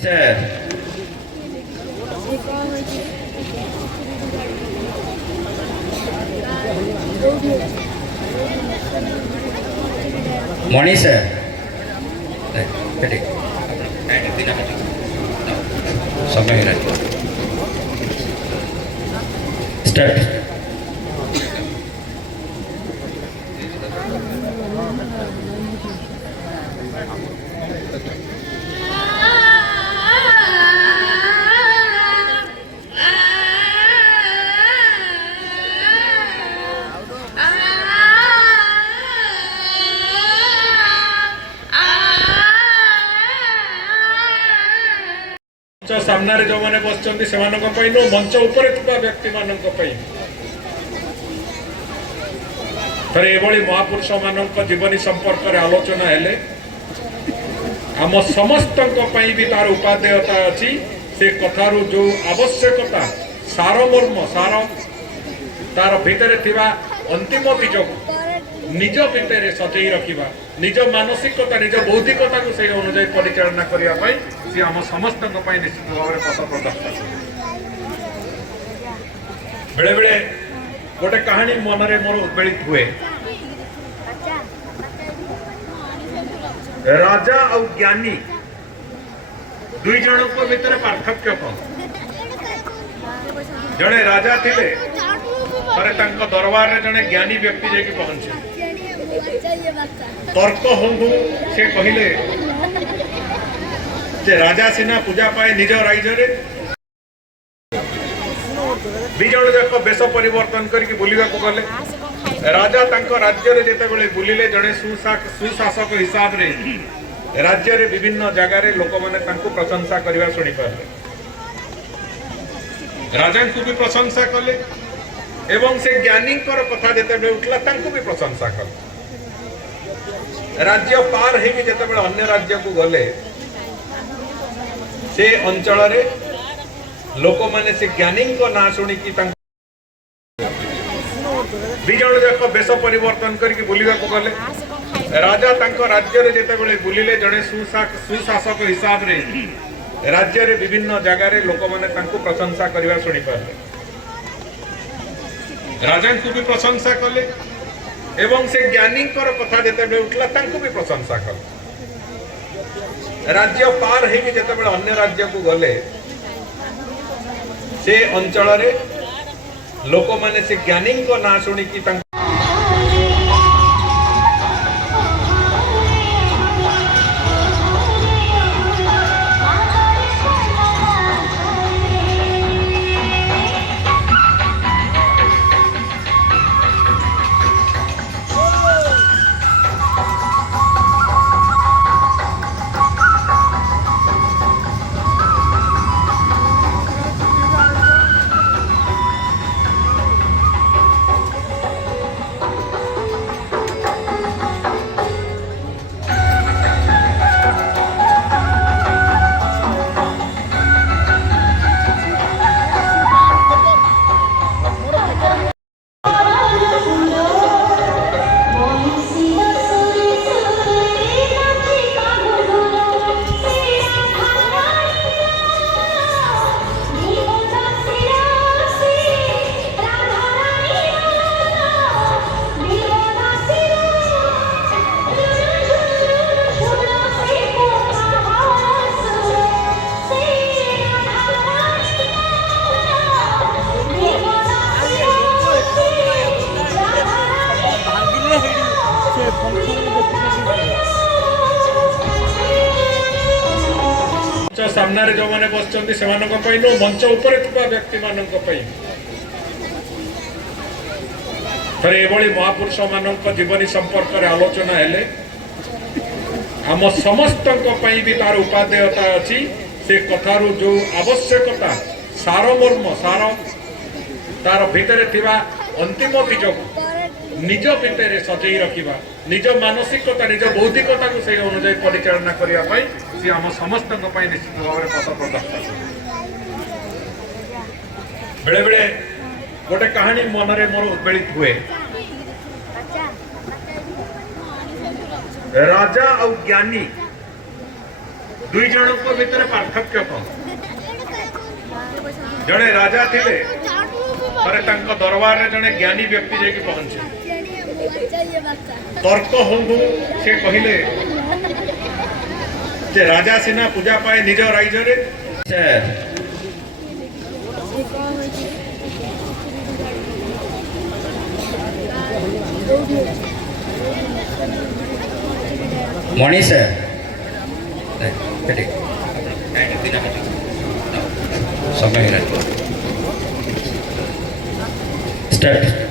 Sir. Morning, sir. Start. सामने जो मैंने बस मंच उपर व्यक्ति मान थे ये महापुरुष मान जीवनी संपर्क में आलोचना हेले आम समस्त भी तार उपादेयता अच्छी से कथारू जो आवश्यकता सारमर्म सार तार भितर अंतिम बीज निज भितर सजई रखा निज मानसिकता निज बौद्धिकता को से अनुजाई परिचालना करने सी आम समस्त निश्चित भाव में पथ प्रदर्शक बेले बेले गोटे कहानी मन में मोर उद्वेलित हुए राजा और ज्ञानी दुई जन को भितर पार्थक्य कौन जड़े राजा थिले दरबार में जड़े ज्ञानी व्यक्ति जाके पहुंचे तर्क हूँ से कहले राजा सिना पूजा पाए निज राज्य दिजण जाक बेश परिवर्तन करके बुलवा गले राजा राज्य जिते बुलिले जड़े सुशासक हिसाब रे राज्य रे विभिन्न जगार लोक मैंने प्रशंसा करने शुणी पारे राजा को भी प्रशंसा कले एवं से ज्ञानी कथा जिते उठला भी प्रशंसा कले राज्य पार है जिते अन्य राज्य को गले से अंचल रे लोक मैंने से ज्ञानी ना शुणिकी दिजण जाक बेश परिवर्तन करके बुलवा गले राजा राज्य जिते बुलिले जड़े सुशासक हिसाब रे राज्य रे विभिन्न जगार लोक मैंने प्रशंसा करने शुणी पारे राजा को भी प्रशंसा कले एवं से ज्ञानी कथा जिते उठला भी प्रशंसा कले राज्य पार है जिते अन्य राज्य को गले से अंचल रे लोक मैंने से ज्ञानी ना शुणिकी सामने जो मैंने बस मंच उपर व्यक्ति मान थे ये महापुरुष मान जीवनी संपर्क में आलोचना हेले आम समस्त भी तार उपादेयता अच्छी से कथारू जो आवश्यकता सारमर्म सार तार भितर अंतिम बीज निज भितर सजई रखा निज मानसिकता निज बौद्धिकता को से अनुजाई परिचालना करने सी आम समस्त निश्चित भाव में पथ प्रदर्शक बेले बेले गोटे कहानी मन में मोर उद्वेलित हुए राजा और ज्ञानी दुई जन भितर पार्थक्य कौन जड़े राजा थिले थे दरबार में जड़े ज्ञानी व्यक्ति जाकि पहुंचे तर्क हो से कहले जे राजा सिना पूजा पाए निज राज्य सर मणि सर समय स्टार्ट